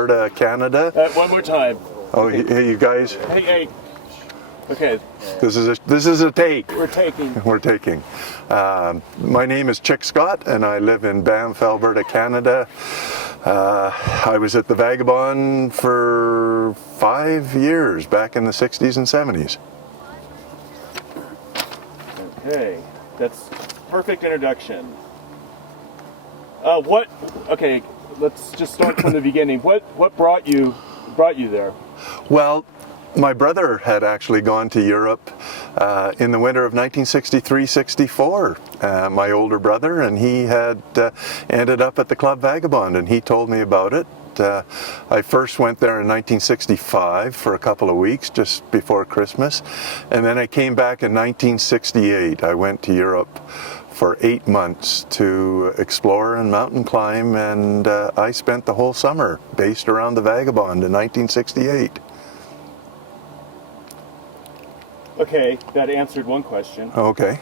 Alberta, Canada. One more time. Oh, hey, you guys. Hey. Okay. This is a take. We're taking. We're taking. My name is Chic Scott, and I live in Banff, Alberta, Canada. I was at the Vagabond for 5 years, back in the 60s and 70s. Okay, that's perfect introduction. Okay, let's just start from the beginning. What brought you there? Well, my brother had actually gone to Europe in the winter of 1963-64. My older brother, and he had ended up at the Club Vagabond, and he told me about it. I first went there in 1965 for a couple of weeks, just before Christmas, and then I came back in 1968. I went to Europe for 8 months to explore and mountain climb, and I spent the whole summer based around the Vagabond in 1968. Okay, that answered one question. Okay.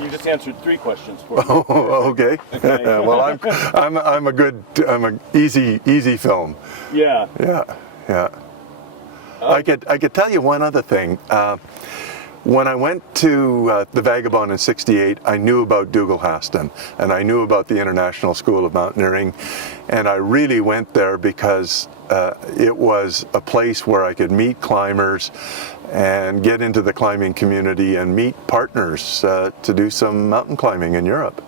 You just answered 3 questions for me. Oh, okay. Okay. Well, I'm a easy film. Yeah. Yeah. I could tell you one other thing. When I went to the Vagabond in '68, I knew about Dougal Haston, and I knew about the International School of Mountaineering, and I really went there because it was a place where I could meet climbers and get into the climbing community and meet partners to do some mountain climbing in Europe.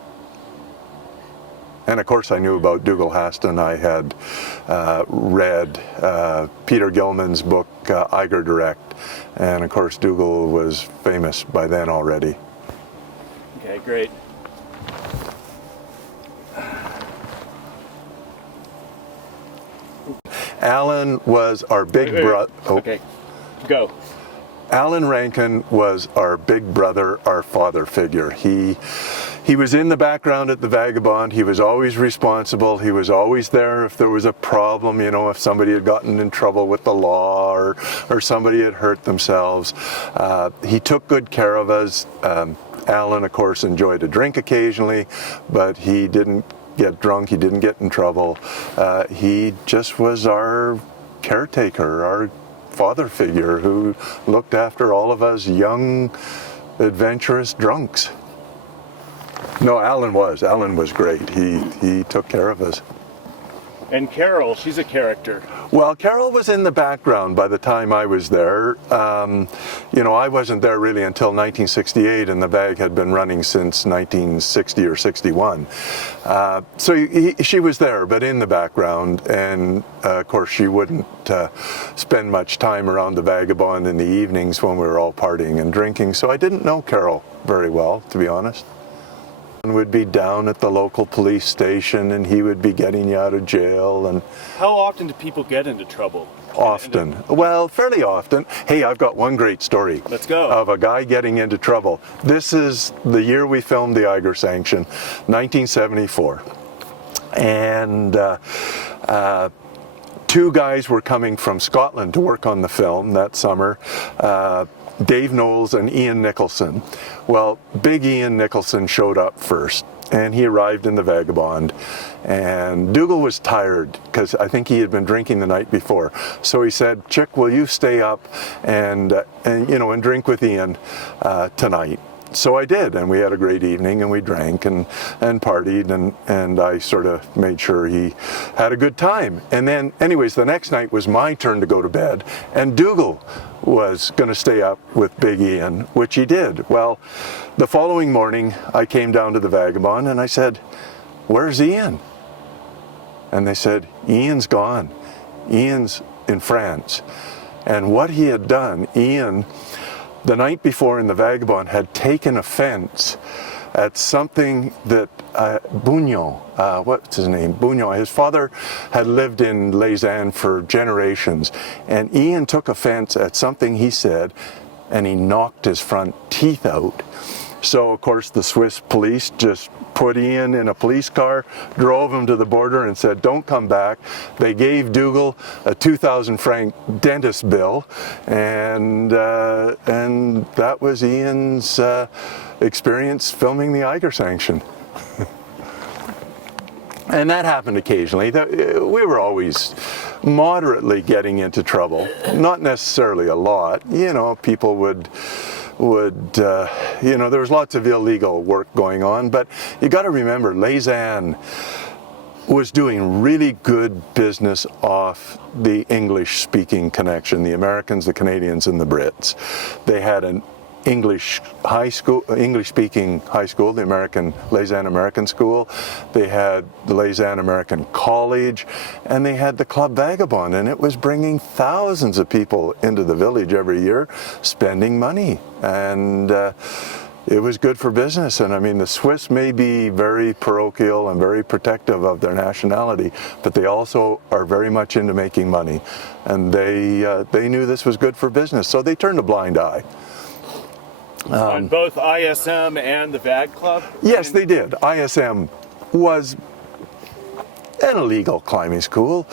And of course I knew about Dougal Haston. I had read Peter Gilman's book, Eiger Direct, and of course Dougal was famous by then already. Okay, great. Alan was our big brother. Okay, go. Alan Rankin was our big brother, our father figure. He was in the background at the Vagabond. He was always responsible. He was always there if there was a problem, you know, if somebody had gotten in trouble with the law or somebody had hurt themselves. He took good care of us. Alan, of course, enjoyed a drink occasionally, but he didn't get drunk. He didn't get in trouble. He just was our caretaker, our father figure who looked after all of us young, adventurous drunks. No, Alan was great. He took care of us. And Carol, she's a character. Well, Carol was in the background by the time I was there. You know, I wasn't there really until 1968, and the Vag had been running since 1960 or 61. So she was there, but in the background, and of course she wouldn't spend much time around the Vagabond in the evenings when we were all partying and drinking, so I didn't know Carol very well, to be honest. Would be down at the local police station, and he would be getting you out of jail. And how often do people get into trouble? Often. Well, fairly often. Hey, I've got one great story. Let's go. Of a guy getting into trouble. This is the year we filmed the Eiger Sanction, 1974. And 2 guys were coming from Scotland to work on the film that summer. Dave Knowles and Ian Nicholson. Well, big Ian Nicholson showed up first, and he arrived in the Vagabond, and Dougal was tired because I think he had been drinking the night before. So he said, "Chick, will you stay up and drink with Ian tonight?" So I did, and we had a great evening, and we drank and partied, and I sort of made sure he had a good time. And then, anyways, the next night was my turn to go to bed, and Dougal was going to stay up with Big Ian, which he did. Well, the following morning, I came down to the Vagabond, and I said, "Where's Ian?" And they said, "Ian's gone. Ian's in France." And what he had done, Ian, the night before in the Vagabond, had taken offense at something that Bugnon, what's his name? Bugnon. His father had lived in Lausanne for generations, and Ian took offense at something he said, and he knocked his front teeth out. So, of course, the Swiss police just put Ian in a police car, drove him to the border and said, "Don't come back." They gave Dougal a 2,000 franc dentist bill, and that was Ian's experience filming the Eiger Sanction. And that happened occasionally. We were always moderately getting into trouble, not necessarily a lot. You know, people would you know, there was lots of illegal work going on, but you got to remember, Lausanne was doing really good business off the English-speaking connection, the Americans, the Canadians, and the Brits. They had an English-speaking high school, the Lausanne American School. They had the Lausanne American College, and they had the Club Vagabond, and it was bringing thousands of people into the village every year, spending money, and it was good for business. And I mean, the Swiss may be very parochial and very protective of their nationality, but they also are very much into making money, and they knew this was good for business, so they turned a blind eye. On both ISM and the VAG Club? Yes, they did. ISM was an illegal climbing school.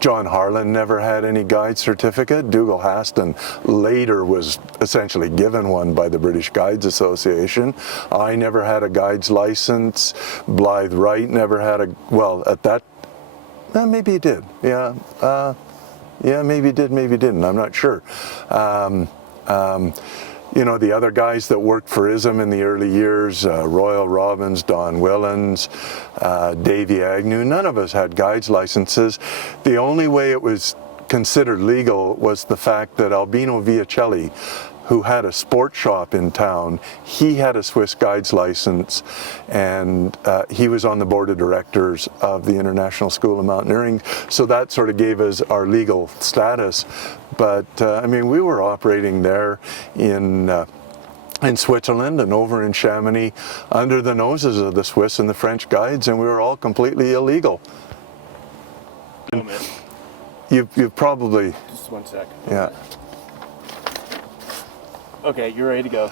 John Harlan never had any guide certificate. Dougal Haston later was essentially given one by the British Guides Association. I never had a guide's license. Blythe Wright never had a, well, at that, maybe he did. Yeah, maybe he did, maybe he didn't. I'm not sure. You know, the other guys that worked for ISM in the early years, Royal Robbins, Don Willans, Davy Agnew, none of us had guides licenses. The only way it was considered legal was the fact that Albino Viacelli, who had a sports shop in town, he had a Swiss guides license, and he was on the board of directors of the International School of Mountaineering, so that sort of gave us our legal status. But I mean, we were operating there in Switzerland and over in Chamonix under the noses of the Swiss and the French guides, and we were all completely illegal. You've probably... Just 1 sec. Yeah. Okay, you're ready to go.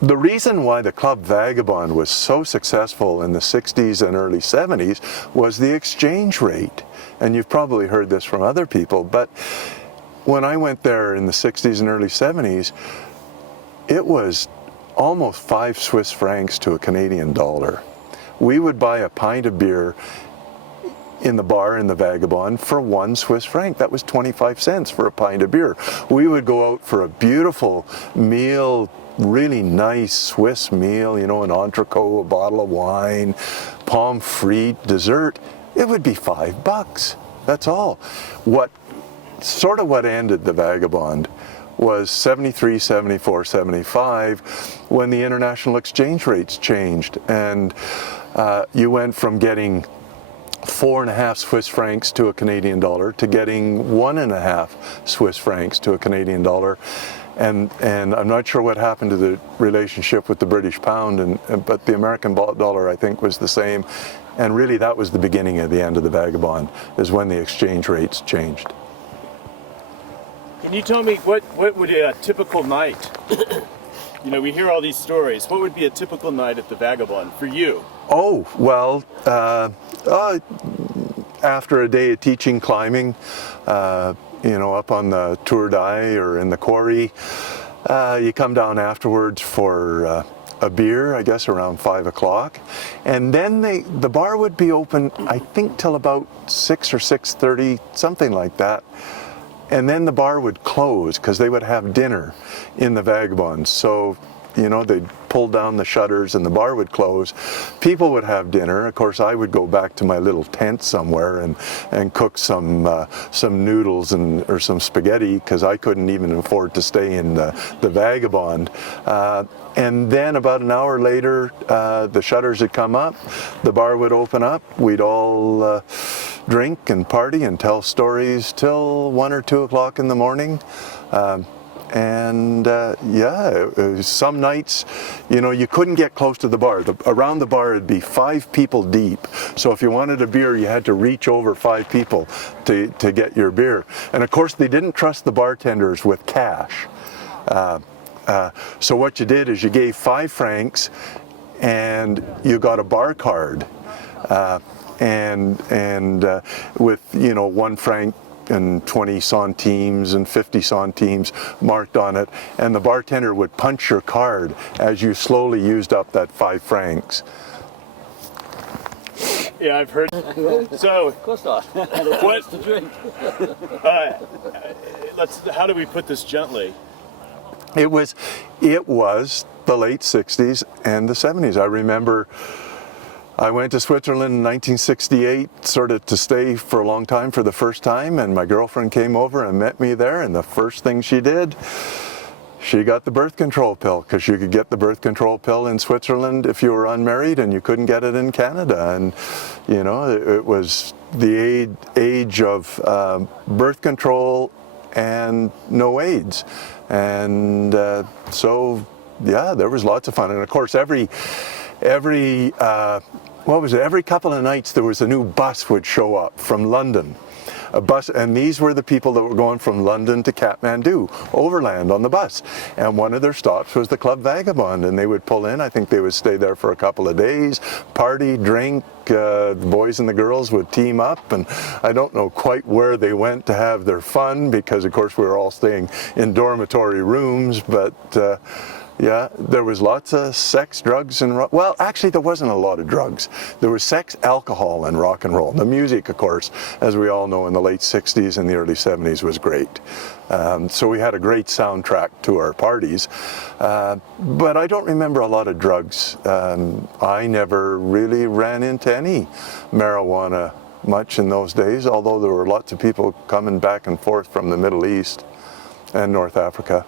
The reason why the Club Vagabond was so successful in the 60s and early 70s was the exchange rate. And you've probably heard this from other people, but when I went there in the 60s and early 70s, it was almost 5 Swiss francs to a Canadian dollar. We would buy a pint of beer in the bar in the Vagabond for 1 Swiss franc. That was 25 cents for a pint of beer. We would go out for a beautiful meal, really nice Swiss meal, you know, an entrecote, a bottle of wine, pommes frites, dessert. It would be $5. That's all. What ended the Vagabond was 73, 74, 75 when the international exchange rates changed, and you went from getting 4.5 Swiss francs to a Canadian dollar to getting 1.5 Swiss francs to a Canadian dollar. And I'm not sure what happened to the relationship with the British pound, but the American dollar, I think, was the same. And really, that was the beginning of the end of the Vagabond, is when the exchange rates changed. Can you tell me what would a typical night, you know, we hear all these stories, what would be a typical night at the Vagabond for you? Oh, well, after a day of teaching climbing, you know, up on the Tour d'Aille or in the quarry, you come down afterwards for a beer, I guess around 5 o'clock, and then the bar would be open, I think, till about 6 or 6:30, something like that. And then the bar would close because they would have dinner in the Vagabond. So, you know, they'd pull down the shutters and the bar would close. People would have dinner. Of course, I would go back to my little tent somewhere and cook some noodles or some spaghetti, because I couldn't even afford to stay in the Vagabond. And then about an hour later, the shutters would come up, the bar would open up, we'd all drink and party and tell stories till 1 or 2 o'clock in the morning. Some nights, you know, you couldn't get close to the bar. Around the bar it'd be 5 people deep. So if you wanted a beer, you had to reach over 5 people to get your beer. And of course, they didn't trust the bartenders with cash. So what you did is you gave 5 francs and you got a bar card. With, you know, 1 franc and 20 centimes and 50 centimes marked on it, and the bartender would punch your card as you slowly used up that 5 francs. Yeah, I've heard. So, Of course not. what? To drink. How do we put this gently? It was the late 60s and the 70s. I remember I went to Switzerland in 1968, sort of to stay for a long time for the first time, and my girlfriend came over and met me there, and the first thing she did, she got the birth control pill, because you could get the birth control pill in Switzerland if you were unmarried, and you couldn't get it in Canada. And, you know, it was the age of birth control and no AIDS. And so, yeah, there was lots of fun. And of course, every couple of nights there was a new bus would show up from London. A bus, and these were the people that were going from London to Kathmandu, overland on the bus. And one of their stops was the Club Vagabond, and they would pull in. I think they would stay there for a couple of days, party, drink. The boys and the girls would team up, and I don't know quite where they went to have their fun, because of course we were all staying in dormitory rooms, but yeah, there was lots of sex, drugs, and well, actually there wasn't a lot of drugs. There was sex, alcohol, and rock and roll. The music, of course, as we all know, in the late 60s and the early 70s was great. So we had a great soundtrack to our parties. But I don't remember a lot of drugs. I never really ran into any marijuana much in those days, although there were lots of people coming back and forth from the Middle East and North Africa.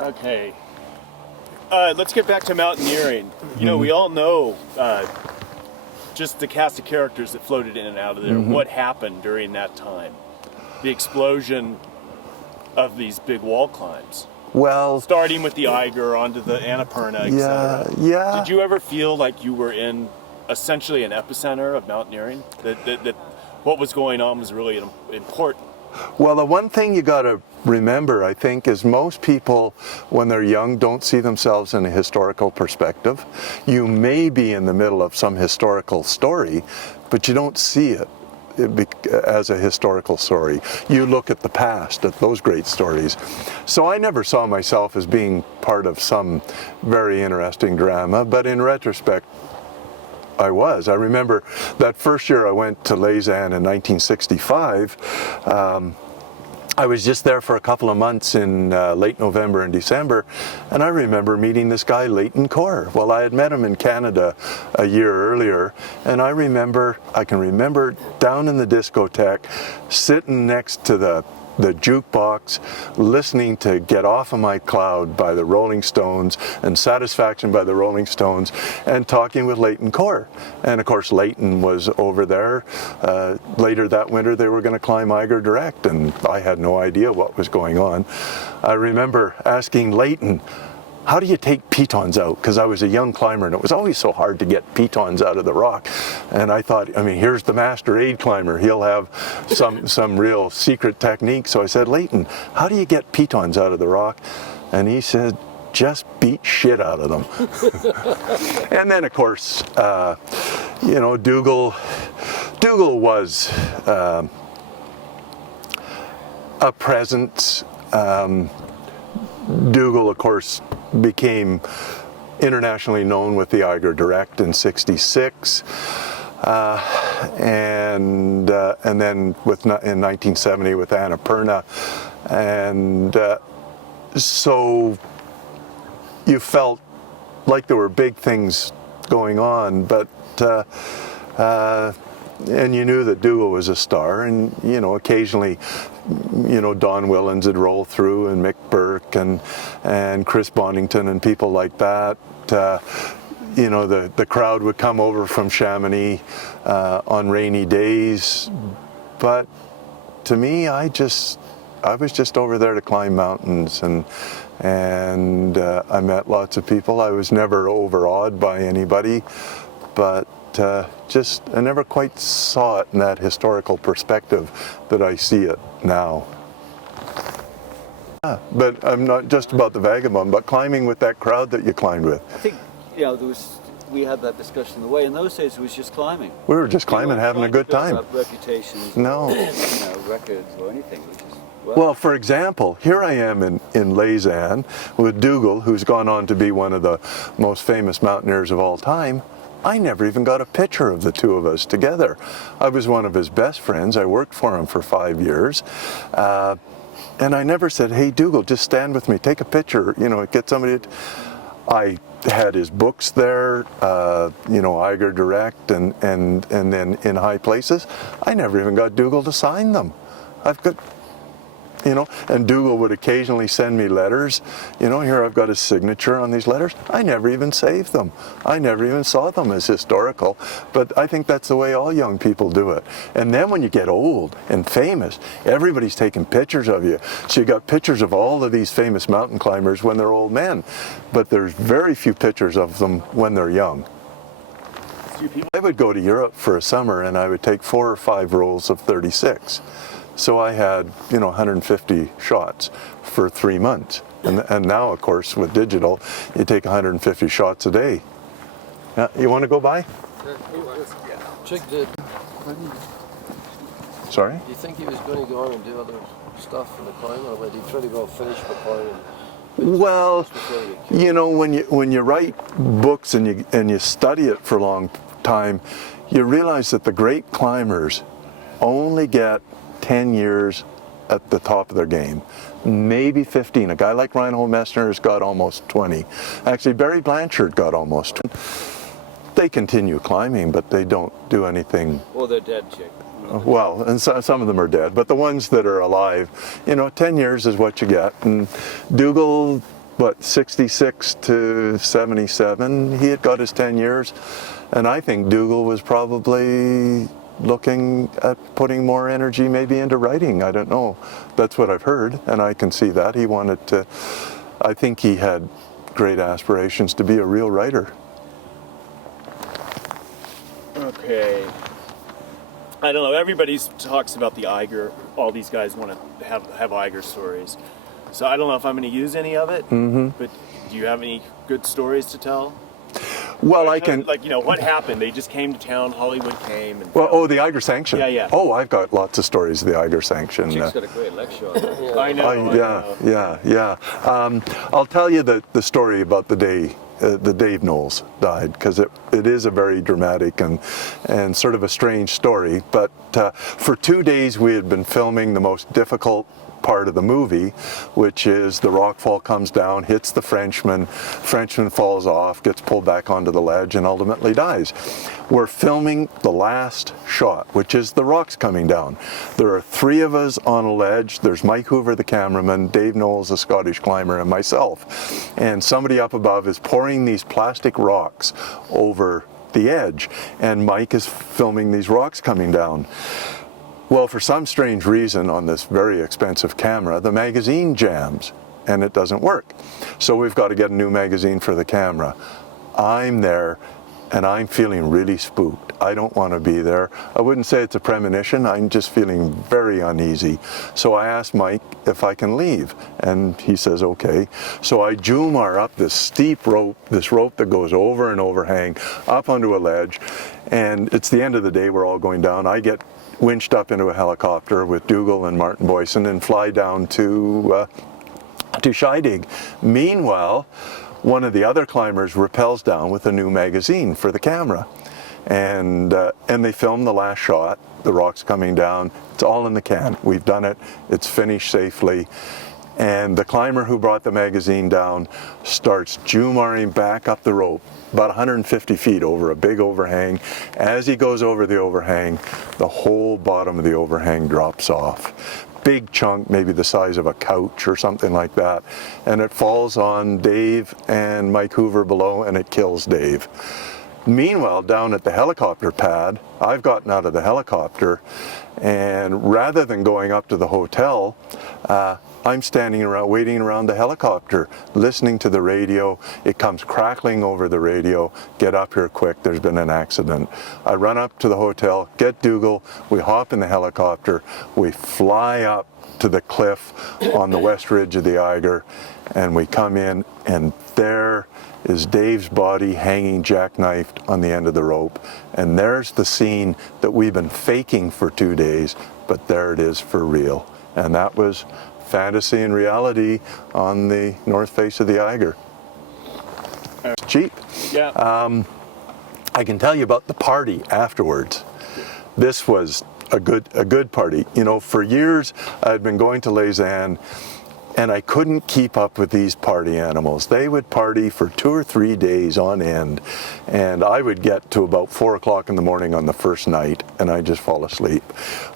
Okay. Let's get back to mountaineering. You know, we all know just the cast of characters that floated in and out of there. What happened during that time? The explosion of these big wall climbs. Well, starting with the Eiger onto the Annapurna, etc. Yeah. Did you ever feel like you were in essentially an epicenter of mountaineering? That what was going on was really important? Well, the one thing you got to remember, I think, is most people, when they're young, don't see themselves in a historical perspective. You may be in the middle of some historical story, but you don't see it as a historical story. You look at the past, at those great stories. So I never saw myself as being part of some very interesting drama, but in retrospect, I was. I remember that first year I went to Lausanne in 1965. I was just there for a couple of months in late November and December, and I remember meeting this guy, Leighton Core. Well, I had met him in Canada a year earlier, and I can remember down in the discotheque, sitting next to the jukebox, listening to Get Off of My Cloud by the Rolling Stones and Satisfaction by the Rolling Stones, and talking with Leighton Core. And of course Leighton was over there. Later that winter they were going to climb Eiger Direct, and I had no idea what was going on. I remember asking Leighton, how do you take pitons out? Because I was a young climber and it was always so hard to get pitons out of the rock. And I thought, I mean, here's the master aid climber. He'll have some real secret technique. So I said, Leighton, how do you get pitons out of the rock? And he said, just beat shit out of them. And then, of course, you know, Dougal was a presence. Dougal, of course, became internationally known with the Eiger Direct in '66, and then in 1970 with Annapurna, and so you felt like there were big things going on, but and you knew that Dougal was a star, and you know, occasionally, you know, Don Willens would roll through, and Mick Burke and Chris Bonington and people like that. You know, the crowd would come over from Chamonix on rainy days, but to me, I was just over there to climb mountains, and I met lots of people. I was never overawed by anybody, but I never quite saw it in that historical perspective that I see it now. Yeah, but I'm not just about the Vagabond, but climbing with that crowd that you climbed with. I think, you know, we had that discussion in the way. In those days, it was just climbing. We were just climbing, having a good time. Reputations, no, or, you know, records or anything. Well, for example, here I am in Lausanne with Dougal, who's gone on to be one of the most famous mountaineers of all time, I never even got a picture of the two of us together. I was one of his best friends. I worked for him for 5 years. And I never said, hey, Dougal, just stand with me, take a picture, get somebody to... I had his books there, Iger Direct and then In High Places. I never even got Dougal to sign them. I've got... and Dougal would occasionally send me letters. Here I've got his signature on these letters. I never even saved them. I never even saw them as historical. But I think that's the way all young people do it. And then when you get old and famous, everybody's taking pictures of you. So you got pictures of all of these famous mountain climbers when they're old men. But there's very few pictures of them when they're young. I would go to Europe for a summer and I would take 4 or 5 rolls of 36. So I had, 150 shots for 3 months. And now, of course, with digital, you take 150 shots a day. Yeah, you want to go by? Chic did. Sorry? Do you think he was going to go on and do other stuff in the climb, or would he try to go finish McCoy? Well, when you write books and you study it for a long time, you realize that the great climbers only get 10 years at the top of their game, maybe 15. A guy like Reinhold Messner's got almost 20. Actually, Barry Blanchard got almost 20. They continue climbing, but they don't do anything. Well, they're dead, Chic. Well, and some of them are dead, but the ones that are alive, 10 years is what you get. And Dougal, 66 to 77, he had got his 10 years. And I think Dougal was probably looking at putting more energy maybe into writing. I don't know. That's what I've heard, and I can see that. He wanted to, I think he had great aspirations to be a real writer. Okay. I don't know, everybody talks about the Iger, all these guys want to have Iger stories. So I don't know if I'm going to use any of it, but do you have any good stories to tell? Well, I can... what happened? They just came to town, Hollywood came. And the Iger sanction. Yeah. Oh, I've got lots of stories of the Iger sanction. Chic's got a great lecture on that. I know. Yeah. I'll tell you the story about the day Dave Knowles died, because it is a very dramatic and sort of a strange story. But for 2 days we had been filming the most difficult part of the movie, which is the rock fall comes down, hits the Frenchman falls off, gets pulled back onto the ledge, and ultimately dies. We're filming the last shot, which is the rocks coming down. There are 3 of us on a ledge. There's Mike Hoover, the cameraman, Dave Knowles, a Scottish climber, and myself. And somebody up above is pouring these plastic rocks over the edge, and Mike is filming these rocks coming down. Well, for some strange reason on this very expensive camera, the magazine jams and it doesn't work. So we've got to get a new magazine for the camera. I'm there and I'm feeling really spooked. I don't want to be there. I wouldn't say it's a premonition. I'm just feeling very uneasy. So I asked Mike if I can leave, and he says, okay. So I Jumar up this steep rope, this rope that goes over an overhang, up onto a ledge, and it's the end of the day, we're all going down. I get winched up into a helicopter with Dougal and Martin Boyson and fly down to Scheidegg. Meanwhile, one of the other climbers rappels down with a new magazine for the camera, and they film the last shot, the rocks coming down. It's all in the can. We've done it. It's finished safely. And the climber who brought the magazine down starts Jumaring back up the rope, about 150 feet over a big overhang. As he goes over the overhang, the whole bottom of the overhang drops off. Big chunk, maybe the size of a couch or something like that. And it falls on Dave and Mike Hoover below, and it kills Dave. Meanwhile, down at the helicopter pad, I've gotten out of the helicopter, and rather than going up to the hotel, I'm standing around, waiting around the helicopter, listening to the radio. It comes crackling over the radio. Get up here quick, there's been an accident. I run up to the hotel, get Dougal, we hop in the helicopter, we fly up to the cliff on the west ridge of the Eiger, and we come in, and there is Dave's body hanging jackknifed on the end of the rope. And there's the scene that we've been faking for 2 days, but there it is for real. And that was fantasy and reality on the north face of the Eiger. Cheap. Yeah. I can tell you about the party afterwards. This was a good party. You know, for years I'd been going to Lausanne, and I couldn't keep up with these party animals. They would party for 2 or 3 days on end, and I would get to about 4 o'clock in the morning on the first night, and I'd just fall asleep.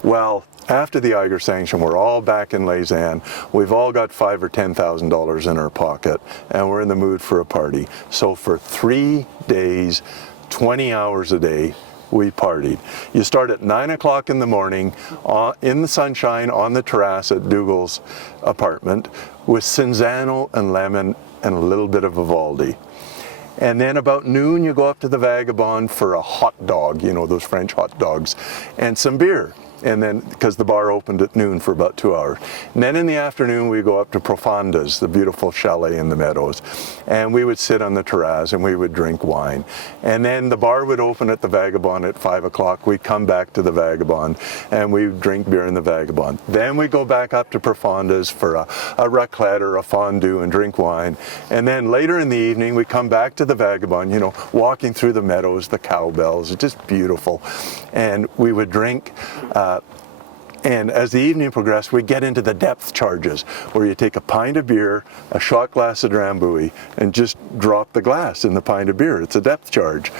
Well, after the Eiger sanction, we're all back in Lausanne. We've all got $5,000 or $10,000 in our pocket, and we're in the mood for a party. So for 3 days, 20 hours a day, we partied. You start at 9 o'clock in the morning in the sunshine on the terrace at Dougal's apartment with Cinzano and lemon and a little bit of Vivaldi. And then about noon you go up to the Vagabond for a hot dog, you know, those French hot dogs, and some beer. And then, because the bar opened at noon for about 2 hours. And then in the afternoon we go up to Profonda's, the beautiful chalet in the meadows, and we would sit on the terrace and we would drink wine. And then the bar would open at the Vagabond at 5 o'clock. We'd come back to the Vagabond and we would drink beer in the Vagabond. Then we go back up to Profonda's for a raclette or a fondue and drink wine. And then later in the evening we come back to the Vagabond, you know, walking through the meadows, the cowbells, it's just beautiful. And we would drink. And as the evening progressed, we get into the depth charges, where you take a pint of beer, a shot glass of Drambuie, and just drop the glass in the pint of beer. It's a depth charge.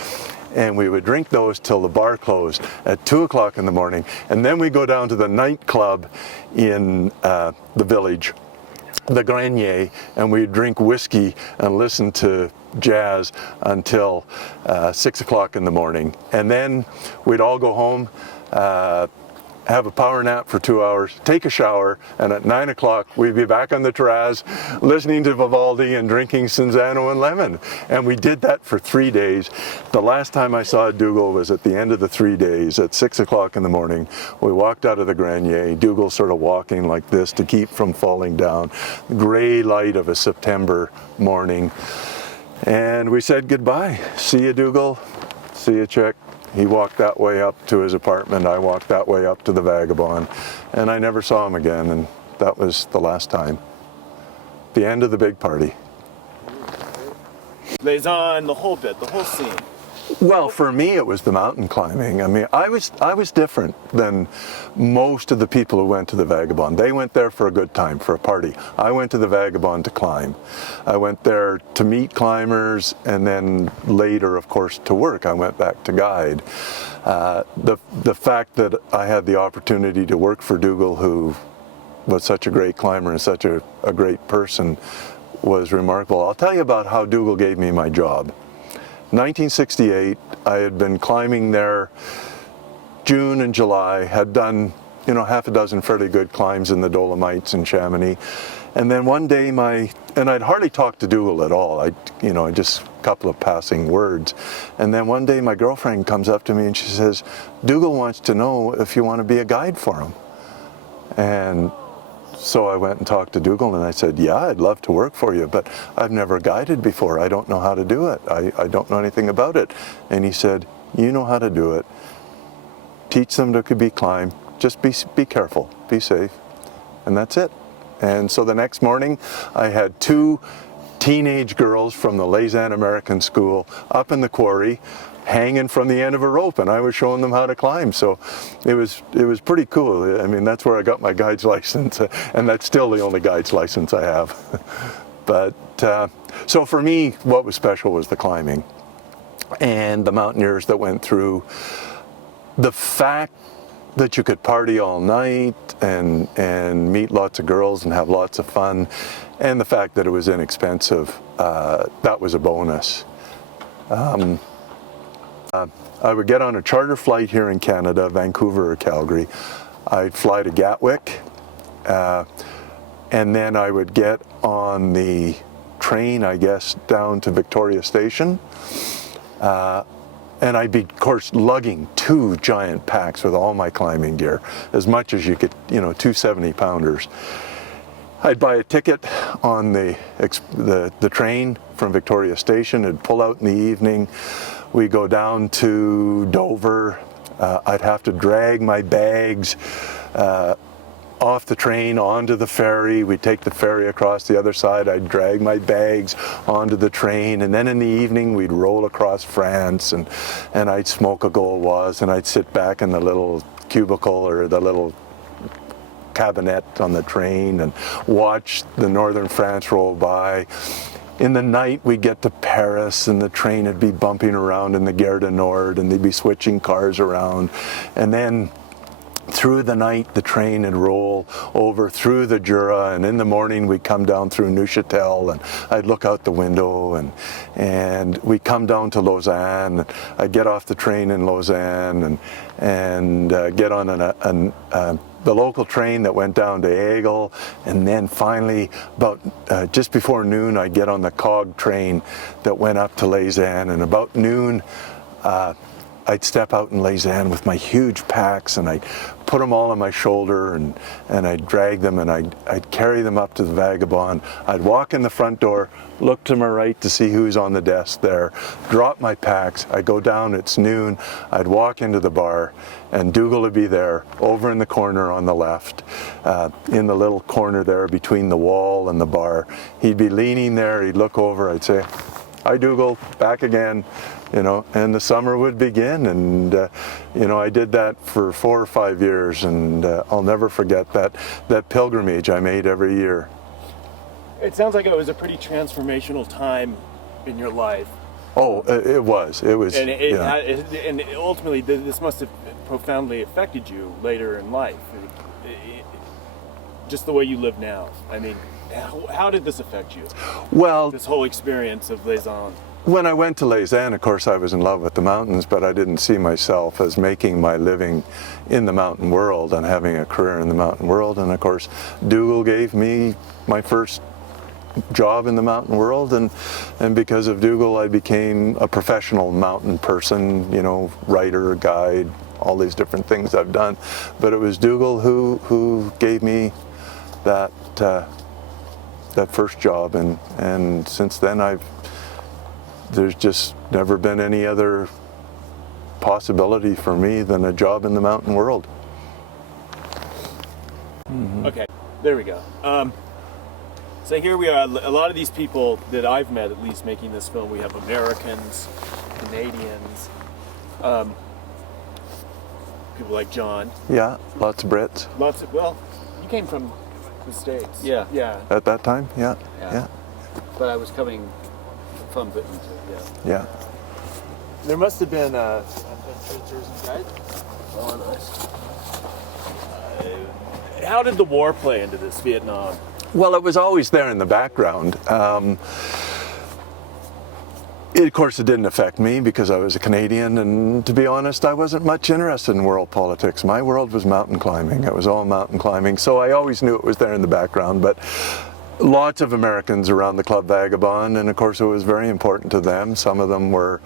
And we would drink those till the bar closed at 2 o'clock in the morning. And then we go down to the nightclub in the village, the Grenier, and we'd drink whiskey and listen to jazz until 6 o'clock in the morning. And then we'd all go home, have a power nap for 2 hours, take a shower, and at 9 o'clock we'd be back on the terrace listening to Vivaldi and drinking Cinzano and lemon. And we did that for 3 days. The last time I saw Dougal was at the end of the 3 days at 6 o'clock in the morning. We walked out of the Grenier, Dougal sort of walking like this to keep from falling down. Gray light of a September morning. And we said goodbye. See you, Dougal. See you, Chic. He walked that way up to his apartment, I walked that way up to the Vagabond, and I never saw him again, and that was the last time. The end of the big party. Lausanne, the whole bit, the whole scene. Well, for me it was the mountain climbing. I mean, I was different than most of the people who went to the Vagabond. They went there for a good time, for a party. I went to the Vagabond to climb. I went there to meet climbers, and then later, of course, to work. I went back to guide. The fact that I had the opportunity to work for Dougal, who was such a great climber and such a great person, was remarkable. I'll tell you about how Dougal gave me my job. 1968, I had been climbing there June and July, had done, you know, half a dozen fairly good climbs in the Dolomites and Chamonix. And then one day and I'd hardly talked to Dougal at all, just a couple of passing words. And then one day my girlfriend comes up to me and she says, Dougal wants to know if you want to be a guide for him. And so I went and talked to Dougal and I said, yeah, I'd love to work for you, but I've never guided before. I don't know how to do it. I don't know anything about it. And he said, you know how to do it. Teach them to be climb. Just be careful, be safe. And that's it. And so the next morning I had 2 teenage girls from the Lausanne American School up in the quarry, hanging from the end of a rope, and I was showing them how to climb. So it was pretty cool. I mean, that's where I got my guide's license, and that's still the only guide's license I have. But so for me, what was special was the climbing and the mountaineers that went through. The fact that you could party all night and meet lots of girls and have lots of fun, and the fact that it was inexpensive, that was a bonus. I would get on a charter flight here in Canada, Vancouver or Calgary. I'd fly to Gatwick, and then I would get on the train, I guess, down to Victoria Station. And I'd be, of course, lugging 2 giant packs with all my climbing gear, as much as you could, 2 70-pounders. I'd buy a ticket on the train from Victoria Station. It'd pull out in the evening. We go down to Dover. I'd have to drag my bags off the train onto the ferry. We'd take the ferry across the other side. I'd drag my bags onto the train, and then in the evening we'd roll across France, and I'd smoke a Gauloise, and I'd sit back in the little cubicle or the little cabinet on the train and watch the northern France roll by. In the night we'd get to Paris, and the train would be bumping around in the Gare du Nord, and they'd be switching cars around, and then through the night the train would roll over through the Jura, and in the morning we'd come down through Neuchâtel, and I'd look out the window, and we'd come down to Lausanne, and I'd get off the train in Lausanne and get on the local train that went down to Aigle, and then finally about just before noon I'd get on the cog train that went up to Lausanne, and about noon I'd step out in Lausanne with my huge packs, and I'd put them all on my shoulder, and I'd drag them, and I'd carry them up to the Vagabond. I'd walk in the front door, look to my right to see who's on the desk there, drop my packs, I'd go down, it's noon, I'd walk into the bar, and Dougal would be there, over in the corner on the left, in the little corner there between the wall and the bar. He'd be leaning there, he'd look over, I'd say, "Hi Dougal, back again," and the summer would begin, and I did that for 4 or 5 years, and I'll never forget that pilgrimage I made every year. It sounds like it was a pretty transformational time in your life. Oh, it was. And yeah. and ultimately, this must have profoundly affected you later in life. Just the way you live now. I mean, how did this affect you? Well, This whole experience of Lausanne. when I went to Lausanne, of course, I was in love with the mountains, but I didn't see myself as making my living in the mountain world and having a career in the mountain world. And of course, Dougal gave me my first job in the mountain world, and because of Dougal I became a professional mountain person, writer, guide, all these different things I've done. But it was Dougal who gave me that first job, and since then there's just never been any other possibility for me than a job in the mountain world. Mm-hmm. Okay, there we go. So here we are, a lot of these people that I've met, at least making this film, we have Americans, Canadians, people like John. Yeah, lots of Brits. You came from the States. Yeah. Yeah. At that time, yeah. But I was coming from Britain too, Yeah. There must have been how did the war play into this, Vietnam? Well, it was always there in the background. Of course, it didn't affect me because I was a Canadian, and to be honest, I wasn't much interested in world politics. My world was mountain climbing. It was all mountain climbing, so I always knew it was there in the background. But lots of Americans around the Club Vagabond, and of course it was very important to them. Some of them were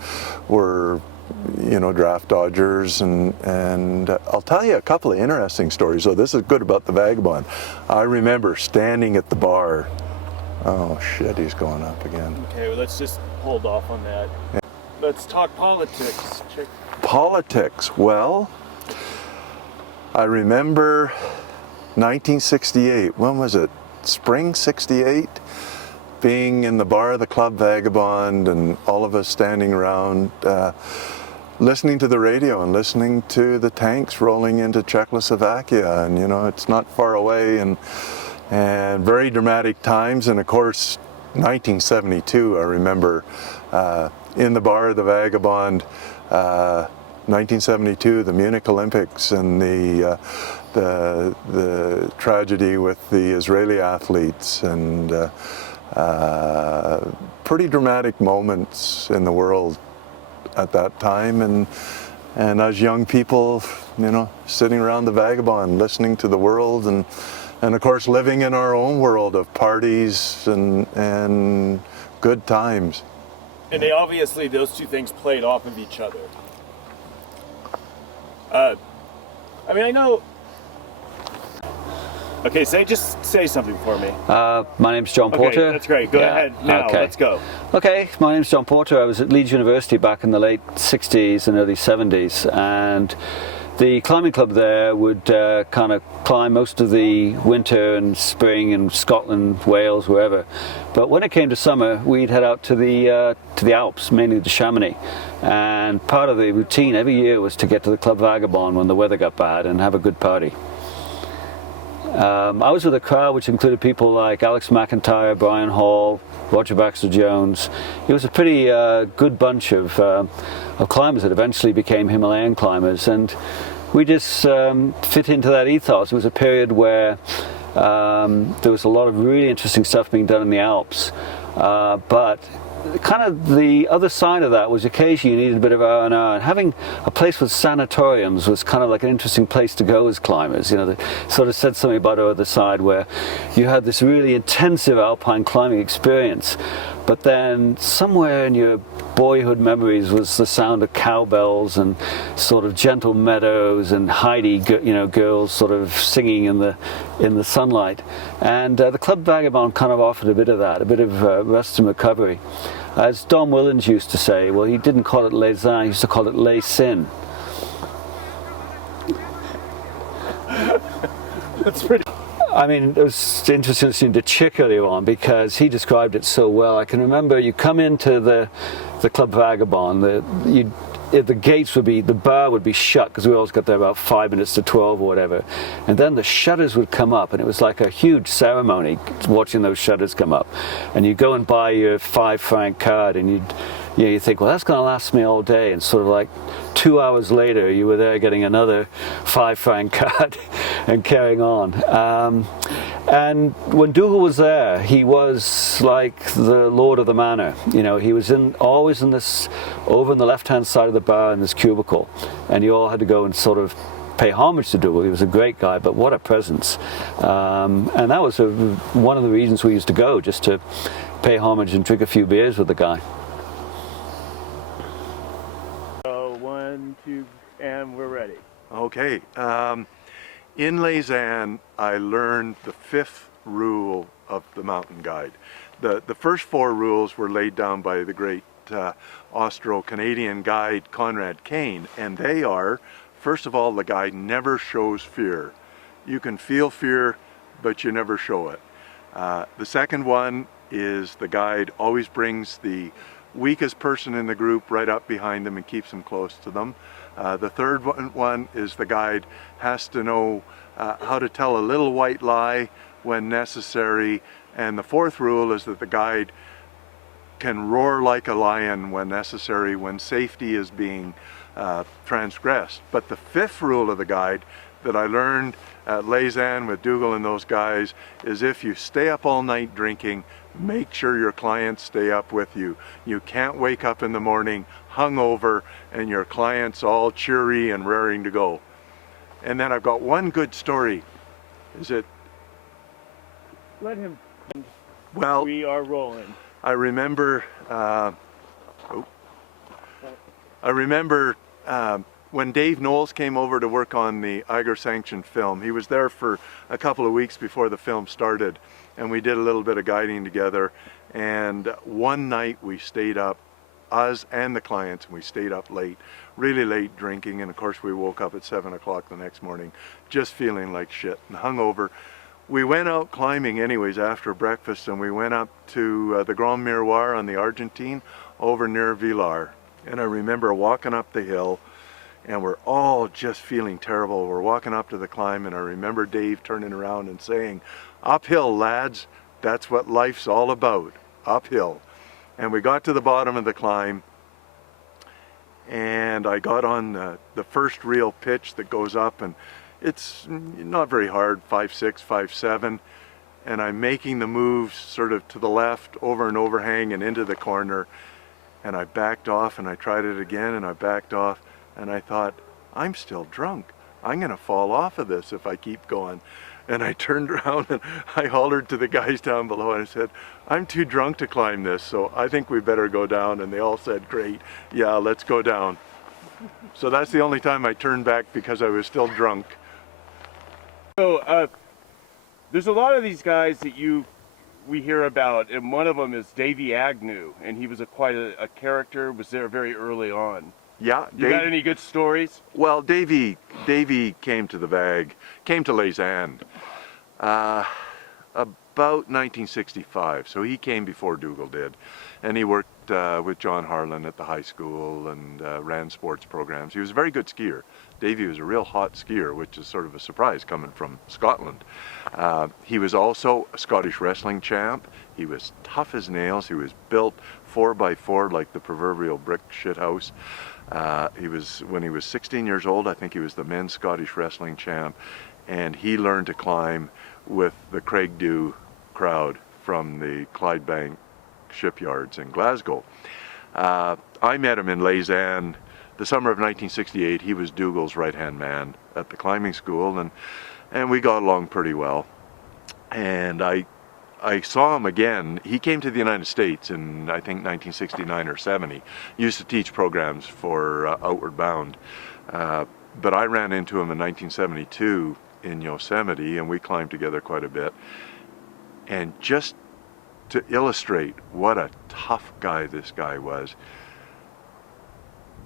draft dodgers, and I'll tell you a couple of interesting stories. So this is good about the Vagabond. I remember standing at the bar. Oh shit, he's going up again. Okay, well, let's just hold off on that. Yeah. Let's talk politics, Chic. Politics, well, I remember 1968, when was it? Spring 68? Being in the bar of the Club Vagabond, and all of us standing around listening to the radio and listening to the tanks rolling into Czechoslovakia, and it's not far away, and very dramatic times. And of course 1972, I remember in the bar of the Vagabond, 1972, the Munich Olympics, and the tragedy with the Israeli athletes, and pretty dramatic moments in the world at that time, and as young people, sitting around the Vagabond, listening to the world, and of course living in our own world of parties and good times. And they obviously, those two things played off of each other. I know. Okay, just say something for me. My name's John Porter. Okay, that's great. Go ahead now. Okay. Let's go. Okay, my name's John Porter. I was at Leeds University back in the late 60s and early 70s, and the climbing club there would kind of climb most of the winter and spring in Scotland, Wales, wherever. But when it came to summer, we'd head out to the Alps, mainly to Chamonix. And part of the routine every year was to get to the Club Vagabond when the weather got bad and have a good party. I was with a crowd which included people like Alex McIntyre, Brian Hall, Roger Baxter Jones. It was a pretty good bunch of climbers that eventually became Himalayan climbers, and we just fit into that ethos. It was a period where there was a lot of really interesting stuff being done in the Alps, but kind of the other side of that was occasionally you needed a bit of R&R, and having a place with sanatoriums was kind of like an interesting place to go as climbers. You know, that sort of said something about our other side, where you had this really intensive alpine climbing experience, but then somewhere in your boyhood memories was the sound of cowbells and sort of gentle meadows and Heidi, girls sort of singing in the sunlight. And the Club Vagabond kind of offered a bit of that, a bit of rest and recovery. As Don Willens used to say, well, he didn't call it Les Zin, he used to call it Les Sin. That's pretty. I mean, it was interesting listening to Chic earlier on because he described it so well. I can remember you come into the Club Vagabond, the gates would be, the bar would be shut because we always got there about 5 minutes to 12 or whatever, and then the shutters would come up, and it was like a huge ceremony watching those shutters come up, and you go and buy your 5 franc card, and you think, well, that's going to last me all day, and sort of like 2 hours later you were there getting another 5 franc card and carrying on. And when Dougal was there, he was like the lord of the manor. You know, he was always in this, over on the left-hand side of the bar in this cubicle, and you all had to go and sort of pay homage to Dougal. He was a great guy, but what a presence. And that was one of the reasons we used to go, just to pay homage and drink a few beers with the guy. So 1, 2, and we're ready. Okay. In Lausanne, I learned the 5th rule of the mountain guide. The first 4 rules were laid down by the great Austro-Canadian guide Conrad Kane, and they are, first of all, the guide never shows fear. You can feel fear, but you never show it. The second one is the guide always brings the weakest person in the group right up behind them and keeps them close to them. The third one is the guide has to know how to tell a little white lie when necessary. And the fourth rule is that the guide can roar like a lion when necessary, when safety is being transgressed. But the 5th rule of the guide that I learned at Lausanne with Dougal and those guys is if you stay up all night drinking, make sure your clients stay up with you. You can't wake up in the morning hungover and your clients all cheery and raring to go. And then I've got one good story. Is it? Let him. Well, We are rolling. I remember when Dave Knowles came over to work on the Iger sanctioned film. He was there for a couple of weeks before the film started, and we did a little bit of guiding together. And one night we stayed up, us and the clients, and we stayed up late, really late drinking, and of course we woke up at 7 o'clock the next morning just feeling like shit and hungover. We went out climbing anyways after breakfast, and we went up to the Grand Miroir on the Argentine over near Villar. And I remember walking up the hill, and we're all just feeling terrible. We're walking up to the climb, and I remember Dave turning around and saying, "Uphill, lads, that's what life's all about, uphill." And we got to the bottom of the climb, and I got on the first real pitch that goes up, and it's not very hard, 5.6, 5.7, and I'm making the moves sort of to the left, over an overhang and into the corner, and I backed off, and I tried it again, and I backed off, and I thought, I'm still drunk. I'm gonna fall off of this if I keep going. And I turned around and I hollered to the guys down below, and I said, I'm too drunk to climb this, so I think we better go down. And they all said, great, yeah, let's go down. So that's the only time I turned back because I was still drunk. So there's a lot of these guys that we hear about, and one of them is Davey Agnew, and he was quite a character, was there very early on. Yeah, You got any good stories? Well, Davy came to Les Andes about 1965. So he came before Dougal did, and he worked with John Harlan at the high school and ran sports programs. He was a very good skier. Davy was a real hot skier, which is sort of a surprise coming from Scotland. He was also a Scottish wrestling champ. He was tough as nails. He was built 4x4 like the proverbial brick shithouse. When he was 16 years old, I think he was the men's Scottish wrestling champ, and he learned to climb with the Craigdew crowd from the Clydebank shipyards in Glasgow. I met him in Les Andes the summer of 1968. He was Dougal's right-hand man at the climbing school, and we got along pretty well. And I saw him again. He came to the United States in, I think, 1969 or 70. He used to teach programs for Outward Bound. But I ran into him in 1972 in Yosemite, and we climbed together quite a bit. And just to illustrate what a tough guy this guy was,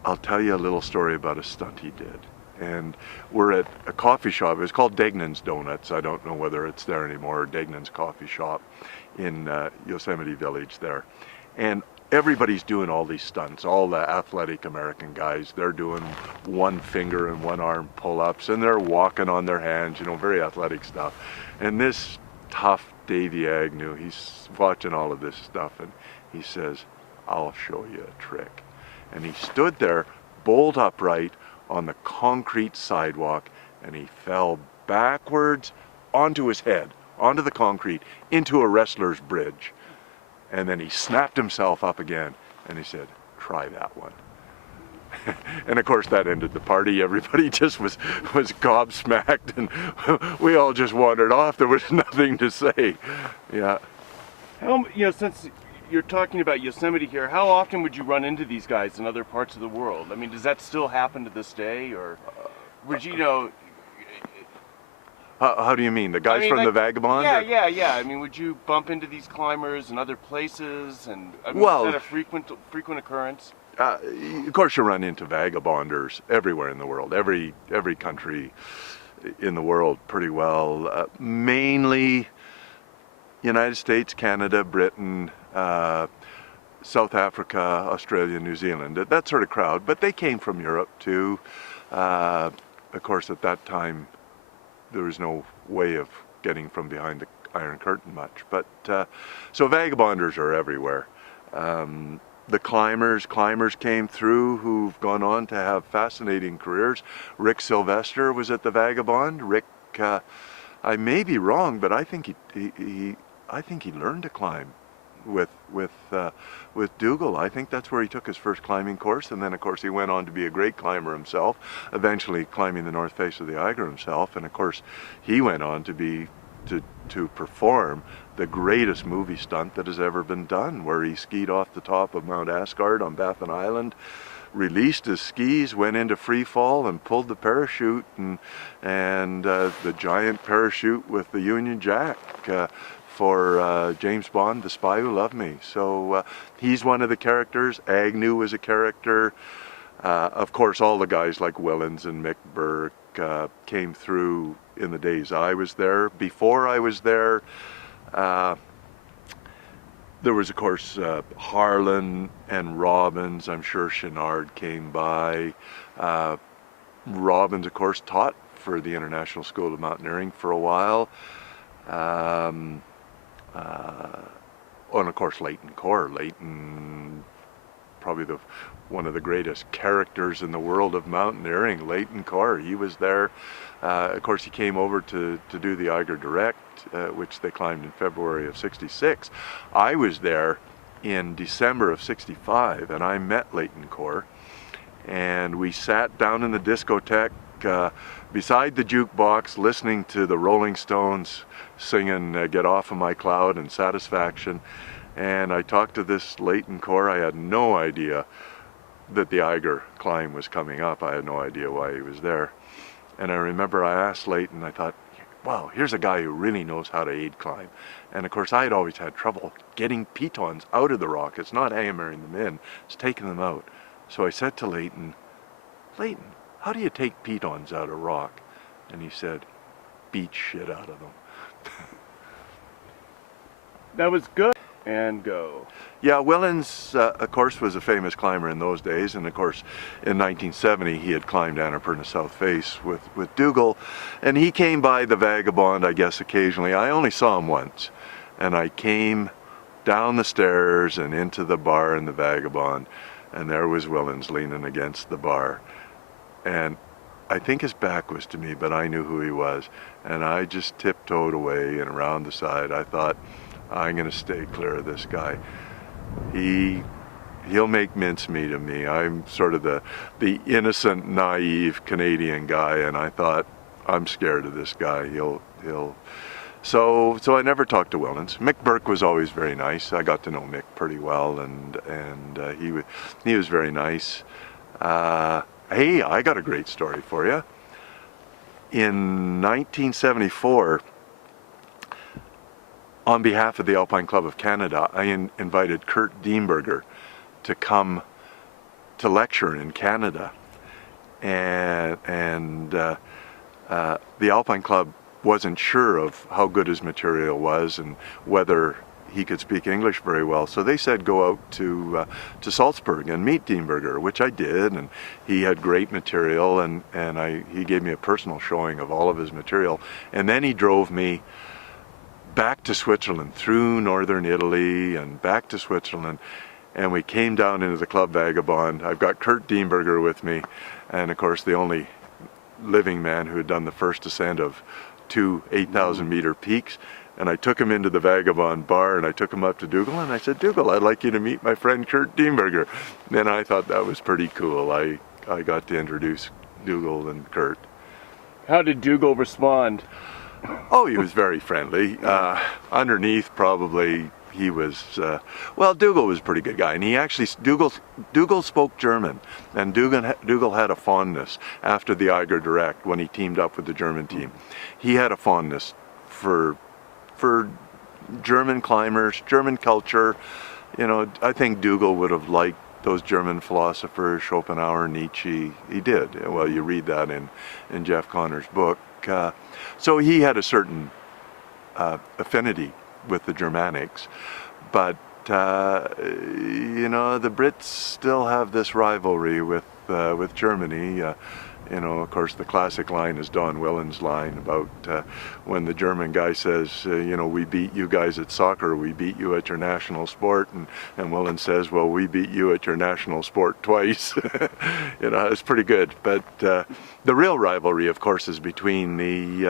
I'll tell you a little story about a stunt he did. And we're at a coffee shop. It was called Degnan's Donuts. I don't know whether it's there anymore, or Degnan's Coffee Shop in Yosemite Village there. And everybody's doing all these stunts. All the athletic American guys, they're doing one finger and one arm pull-ups, and they're walking on their hands, very athletic stuff. And this tough Davy Agnew, he's watching all of this stuff, and he says, "I'll show you a trick." And he stood there, bolt upright, on the concrete sidewalk, and he fell backwards onto his head, onto the concrete, into a wrestler's bridge. And then he snapped himself up again, and he said, "Try that one." And of course that ended the party. Everybody just was gobsmacked, and we all just wandered off. There was nothing to say. Yeah. Since you're talking about Yosemite here, how often would you run into these guys in other parts of the world? I mean, does that still happen to this day, or would you How do you mean? The guys from the Vagabond? Yeah. I mean, would you bump into these climbers in other places, and is that a frequent occurrence? Of course, you run into vagabonders everywhere in the world, every country in the world, pretty well. Mainly United States, Canada, Britain, South Africa, Australia, New Zealand, that sort of crowd. But they came from Europe too. Of course, at that time, there was no way of getting from behind the Iron Curtain much. But so vagabonders are everywhere. The climbers came through who've gone on to have fascinating careers. Rick Sylvester was at the Vagabond. Rick, I may be wrong, but I think he learned to climb with Dougal. I think that's where he took his first climbing course, and then of course he went on to be a great climber himself, eventually climbing the north face of the Eiger himself, and of course he went on to perform the greatest movie stunt that has ever been done, where he skied off the top of Mount Asgard on Baffin Island, released his skis, went into free fall, and pulled the parachute, and the giant parachute with the Union Jack for James Bond, The Spy Who Loved Me. So he's one of the characters. Agnew was a character. Of course, all the guys like Willens and Mick Burke came through in the days I was there. Before I was there, there was, of course, Harlan and Robbins. I'm sure Chenard came by. Robbins, of course, taught for the International School of Mountaineering for a while. And of course, Leighton Core. Leighton, probably one of the greatest characters in the world of mountaineering. Leighton Core, he was there. Of course, he came over to do the Eiger Direct, which they climbed in February of '66. I was there in December of '65, and I met Leighton Core, and we sat down in the discotheque beside the jukebox, listening to the Rolling Stones singing "Get Off of My Cloud" and "Satisfaction." And I talked to this Leighton Core. I had no idea that the Eiger climb was coming up. I had no idea why he was there. And I remember I asked Leighton, I thought, wow, here's a guy who really knows how to aid climb. And of course, I had always had trouble getting pitons out of the rock. It's not hammering them in, it's taking them out. So I said to Leighton, how do you take pitons out of rock? And he said, beat shit out of them. That was good. And go. Yeah, Willens, of course, was a famous climber in those days, and of course, in 1970 he had climbed Annapurna South Face with Dougal, and he came by the Vagabond, I guess, occasionally. I only saw him once, and I came down the stairs and into the bar in the Vagabond, and there was Willens leaning against the bar, and I think his back was to me, but I knew who he was, and I just tiptoed away and around the side. I thought, I'm going to stay clear of this guy. He'll make mincemeat of me. I'm sort of the innocent, naive Canadian guy, and I thought, I'm scared of this guy. So I never talked to Willens. Mick Burke was always very nice. I got to know Mick pretty well, and he was very nice. Hey, I got a great story for you. In 1974, on behalf of the Alpine Club of Canada, I invited Kurt Dienberger to come to lecture in Canada. And the Alpine Club wasn't sure of how good his material was and whether he could speak English very well. So they said, go out to Salzburg and meet Dienberger, which I did. And he had great material, and he gave me a personal showing of all of his material. And then he drove me back to Switzerland, through northern Italy and back to Switzerland, and we came down into the Club Vagabond. I've got Kurt Dienberger with me, and of course the only living man who had done the first ascent of two 8,000 meter peaks, and I took him into the Vagabond bar, and I took him up to Dougal, and I said, Dougal, I'd like you to meet my friend Kurt Dienberger. And I thought that was pretty cool. I got to introduce Dougal and Kurt. How did Dougal respond? Oh, he was very friendly. Underneath, probably, he was, well, Dougal was a pretty good guy. And he actually, Dougal spoke German. And Dougal had a fondness after the Eiger Direct, when he teamed up with the German team. He had a fondness for German climbers, German culture. You know, I think Dougal would have liked those German philosophers, Schopenhauer, Nietzsche. He did. Well, you read that in Jeff Connor's book. So he had a certain affinity with the Germanics, but you know, the Brits still have this rivalry with Germany. You know, of course, the classic line is Don Willen's line about when the German guy says, you know, we beat you guys at soccer, we beat you at your national sport, and Willen says, well, we beat you at your national sport twice. You know, it's pretty good. But the real rivalry, of course, is between the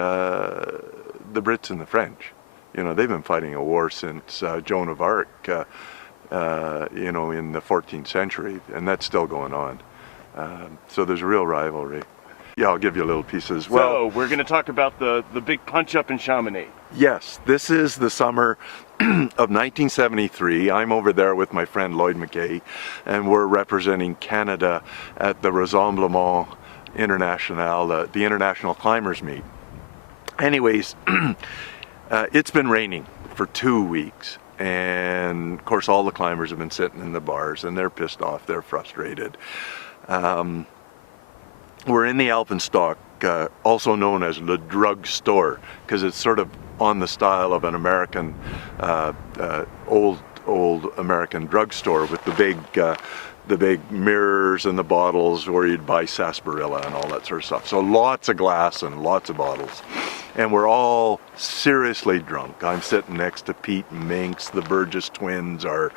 Brits and the French. You know, they've been fighting a war since Joan of Arc, you know, in the 14th century, and that's still going on. So there's a real rivalry. Yeah, I'll give you a little piece as well. So we're going to talk about the big punch up in Chamonix. Yes, this is the summer of 1973. I'm over there with my friend Lloyd McKay, and we're representing Canada at the Rassemblement International, the International Climbers Meet. Anyways, it's been raining for 2 weeks. And of course all the climbers have been sitting in the bars, and they're pissed off, they're frustrated. We're in the Alpenstock, also known as the drug store, because it's sort of on the style of an American, old American drugstore with the big mirrors and the bottles where you'd buy sarsaparilla and all that sort of stuff. So lots of glass and lots of bottles. And we're all seriously drunk. I'm sitting next to Pete and Minx. The Burgess twins are a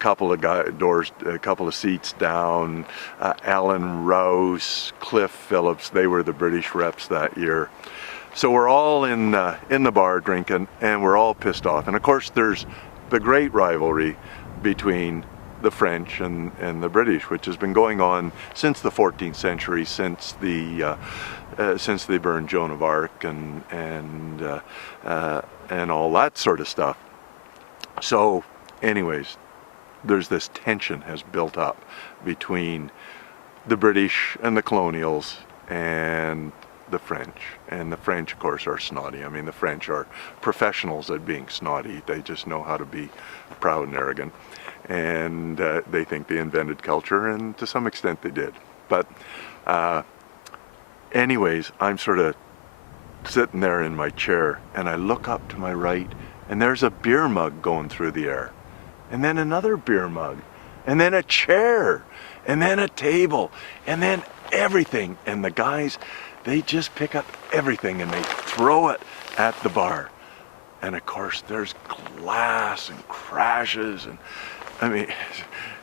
couple of seats down. Alan Rouse, Cliff Phillips, they were the British reps that year. So we're all in the bar drinking, and we're all pissed off. And of course there's the great rivalry between the French and the British, which has been going on since the 14th century, since they burned Joan of Arc and all that sort of stuff. So, anyways, there's this tension has built up between the British and the colonials, and the French, and the French, of course, are snotty. I mean, the French are professionals at being snotty. They just know how to be proud and arrogant, and they think they invented culture, and to some extent they did. But anyways, I'm sort of sitting there in my chair, and I look up to my right, and there's a beer mug going through the air, and then another beer mug, and then a chair, and then a table, and then everything. And the guys, they just pick up everything and they throw it at the bar. And of course there's glass and crashes, and I mean,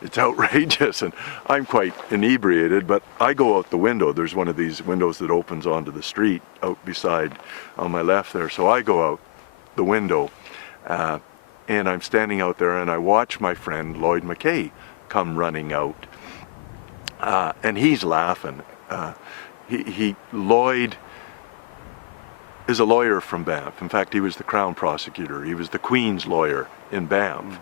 it's outrageous, and I'm quite inebriated, but I go out the window. There's one of these windows that opens onto the street out beside on my left there. So I go out the window, and I'm standing out there, and I watch my friend Lloyd come running out, and he's laughing. Lloyd is a lawyer from Banff. In fact, he was the Crown prosecutor. He was the Queen's lawyer in Banff.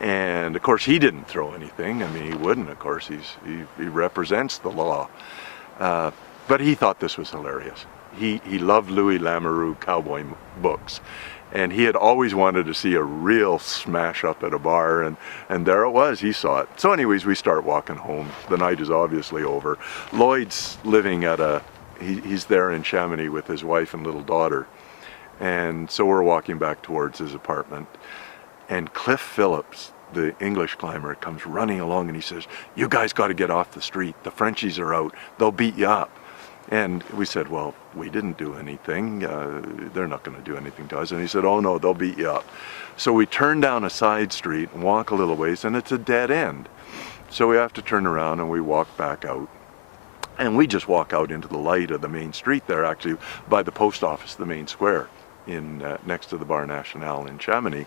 And of course, he didn't throw anything. I mean, he wouldn't, of course. He represents the law. But he thought this was hilarious. He loved Louis Lamoureux cowboy books. And he had always wanted to see a real smash up at a bar, and there it was. He saw it. So anyways, we start walking home. The night is obviously over. Lloyd's living at he's there in Chamonix with his wife and little daughter. And so we're walking back towards his apartment. And Cliff Phillips, the English climber, comes running along, and he says, "You guys got to get off the street. The Frenchies are out. They'll beat you up." And we said, "Well, we didn't do anything. They're not going to do anything to us." And he said, "Oh no, they'll beat you up." So we turn down a side street and walk a little ways, and it's a dead end. So we have to turn around and we walk back out. And we just walk out into the light of the main street there, actually by the post office, the main square, in next to the Bar National in Chamonix,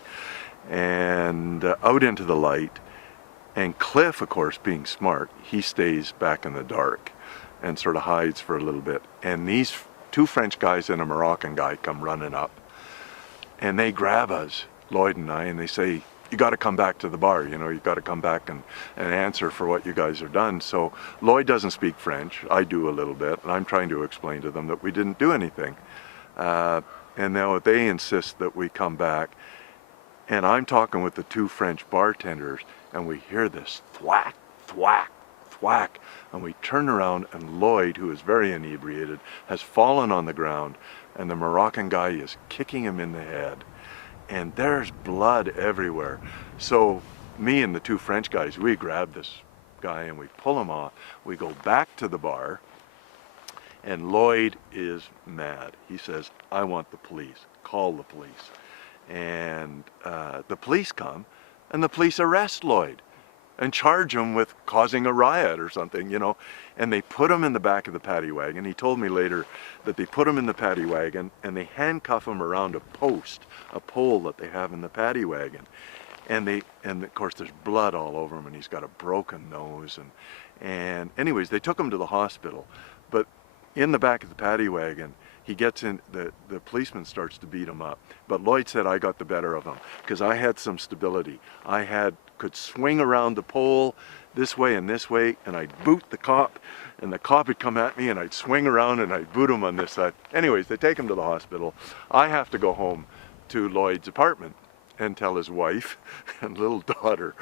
and out into the light. And Cliff, of course, being smart, he stays back in the dark and sort of hides for a little bit. And these two French guys and a Moroccan guy come running up, and they grab us, Lloyd and I, and they say, "You got to come back to the bar, you know, you got to come back and answer for what you guys have done." So Lloyd doesn't speak French, I do a little bit, and I'm trying to explain to them that we didn't do anything. And now they insist that we come back, and I'm talking with the two French bartenders, and we hear this thwack, thwack, thwack, and we turn around, and Lloyd, who is very inebriated, has fallen on the ground, and the Moroccan guy is kicking him in the head, and there's blood everywhere. So me and the two French guys, we grab this guy and we pull him off. We go back to the bar, and Lloyd is mad. He says, "I want the police. Call the police." And the police come, and the police arrest Lloyd and charge him with causing a riot or something, you know. And they put him in the back of the paddy wagon. He told me later that they put him in the paddy wagon and they handcuff him around a pole that they have in the paddy wagon. And of course there's blood all over him, and he's got a broken nose. And anyways, they took him to the hospital. But in the back of the paddy wagon, he gets in, the policeman starts to beat him up. But Lloyd said, "I got the better of him because I had some stability. Could swing around the pole this way, and I'd boot the cop, and the cop would come at me, and I'd swing around and I'd boot him on this side." Anyways, they take him to the hospital. I have to go home to Lloyd's apartment and tell his wife and little daughter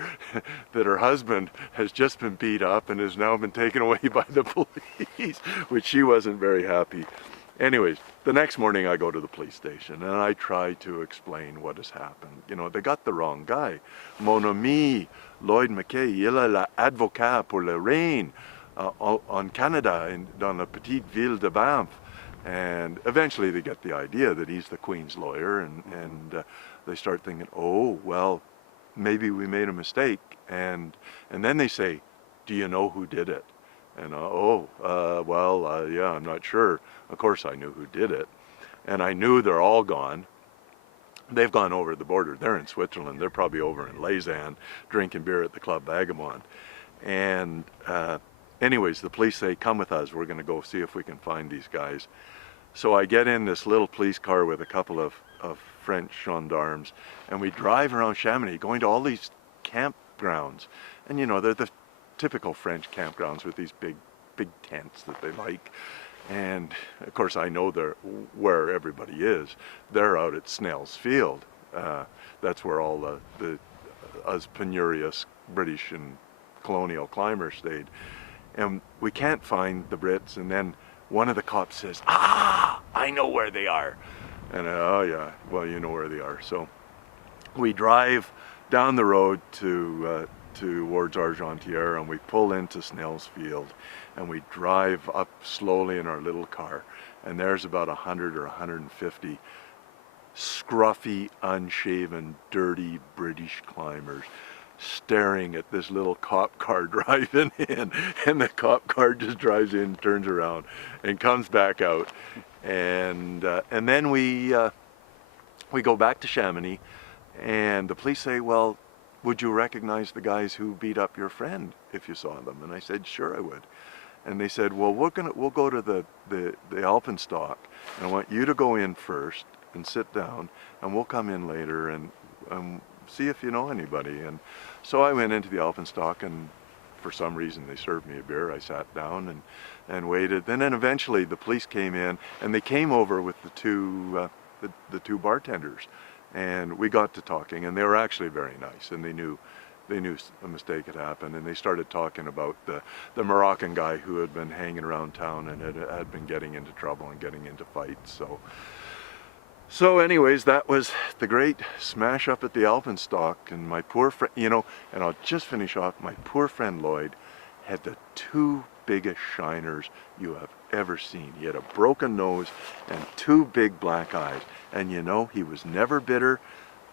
that her husband has just been beat up and has now been taken away by the police, which she wasn't very happy. Anyways, the next morning I go to the police station and I try to explain what has happened. You know, they got the wrong guy. Mon ami, Lloyd McKay, il est l'avocat pour la reine en Canada, dans la petite ville de Banff. And eventually they get the idea that he's the Queen's lawyer, and they start thinking, "Oh, well, maybe we made a mistake." And then they say, "Do you know who did it?" And yeah, I'm not sure. Of course I knew who did it. And I knew they're all gone. They've gone over the border. They're in Switzerland. They're probably over in Lausanne drinking beer at the Club Vagabond. And anyways, the police say, "Come with us. We're going to go see if we can find these guys." So I get in this little police car with a couple of French gendarmes, and we drive around Chamonix, going to all these campgrounds. And you know, they're the typical French campgrounds with these big tents that they like. And of course I know where everybody is. They're out at Snell's Field. That's where all the us penurious British and colonial climbers stayed. And we can't find the Brits, and then one of the cops says, "Ah, I know where they are." And oh yeah, well, you know where they are. So we drive down the road towards Argentière, and we pull into Snell's Field, and we drive up slowly in our little car, and there's about 100 or 150 scruffy, unshaven, dirty British climbers staring at this little cop car driving in, and the cop car just drives in, turns around, and comes back out, and then we go back to Chamonix, and the police say, "Well, would you recognize the guys who beat up your friend if you saw them?" And I said, "Sure, I would." And they said, "Well, we'll go to the Alpenstock, and I want you to go in first and sit down, and we'll come in later and see if you know anybody." And so I went into the Alpenstock, and for some reason they served me a beer. I sat down and waited. And then eventually the police came in, and they came over with the two bartenders, and we got to talking, and they were actually very nice, and they knew a mistake had happened, and they started talking about the Moroccan guy who had been hanging around town and had been getting into trouble and getting into fights. So anyways, that was the great smash up at the Alpenstock, and my poor friend, and I'll just finish off, my poor friend Lloyd had the two biggest shiners you have ever seen. He had a broken nose and two big black eyes, and he was never bitter.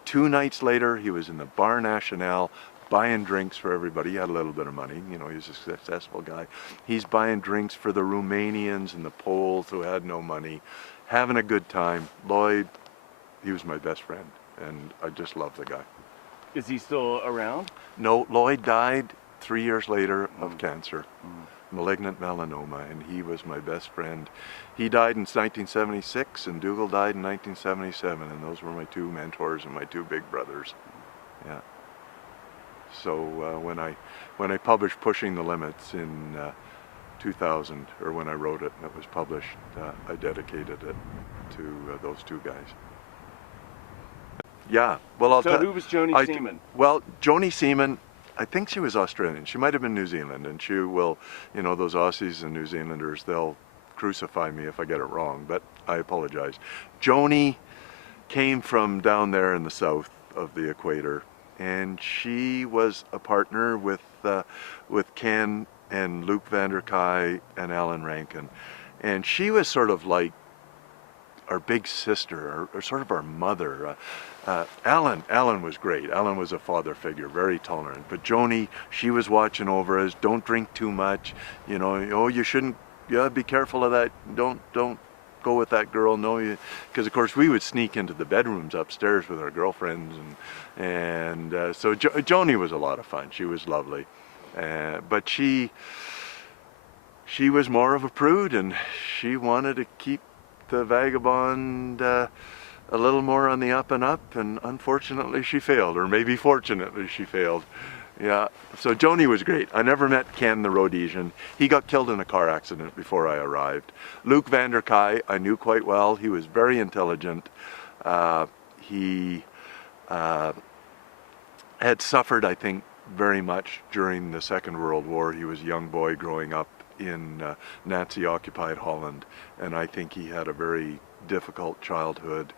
2 nights later, he was in the Bar National buying drinks for everybody. He had a little bit of money, he was a successful guy. He's buying drinks for the Romanians and the Poles who had no money, having a good time. Lloyd, he was my best friend, and I just love the guy. Is he still around? No, Lloyd died 3 years later of cancer, malignant melanoma, and he was my best friend. He died in 1976, and Dougal died in 1977, and those were my two mentors and my two big brothers. Yeah. So when I published Pushing the Limits in 2000, or when I wrote it and it was published, I dedicated it to those two guys. Yeah, well, So who was Joni Seaman? Well, Joni Seaman, I think she was Australian. She might have been New Zealand, and she will, those Aussies and New Zealanders, they'll crucify me if I get it wrong, but I apologize. Joni came from down there in the south of the equator, and she was a partner with Ken and Luke van der Kaaij and Alan Rankin, and she was sort of like our big sister, or sort of our mother. Alan was great. Alan was a father figure, very tolerant. But Joni, she was watching over us. Don't drink too much. You shouldn't. Yeah, be careful of that. Don't go with that girl. No, because of course we would sneak into the bedrooms upstairs with our girlfriends, and so Joni was a lot of fun. She was lovely, but she was more of a prude, and she wanted to keep the Vagabond a little more on the up and up, and unfortunately she failed, or maybe fortunately she failed. Yeah, so Joni was great. I never met Ken the Rhodesian. He got killed in a car accident before I arrived. Luke van der Kaaij I knew quite well. He was very intelligent. He had suffered, I think, very much during the Second World War. He was a young boy growing up in Nazi-occupied Holland, and I think he had a very difficult childhood.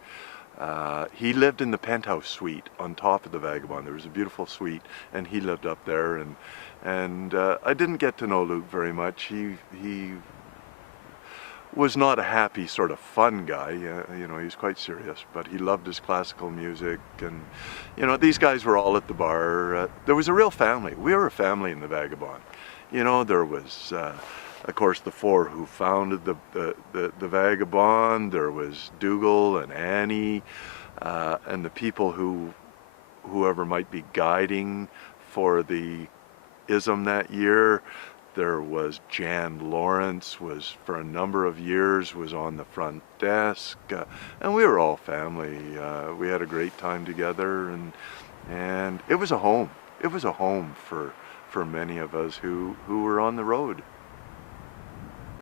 He lived in the penthouse suite on top of the Vagabond. There was a beautiful suite, and he lived up there. And I didn't get to know Luke very much. He was not a happy sort of fun guy. He was quite serious, but he loved his classical music. And these guys were all at the bar. There was a real family. We were a family in the Vagabond. There was, of course, the four who founded the Vagabond. There was Dougal and Annie, and the people whoever might be guiding for the ISM that year. There was Jan Lawrence, was for a number of years was on the front desk, and we were all family. We had a great time together, and it was a home. It was a home for many of us who were on the road.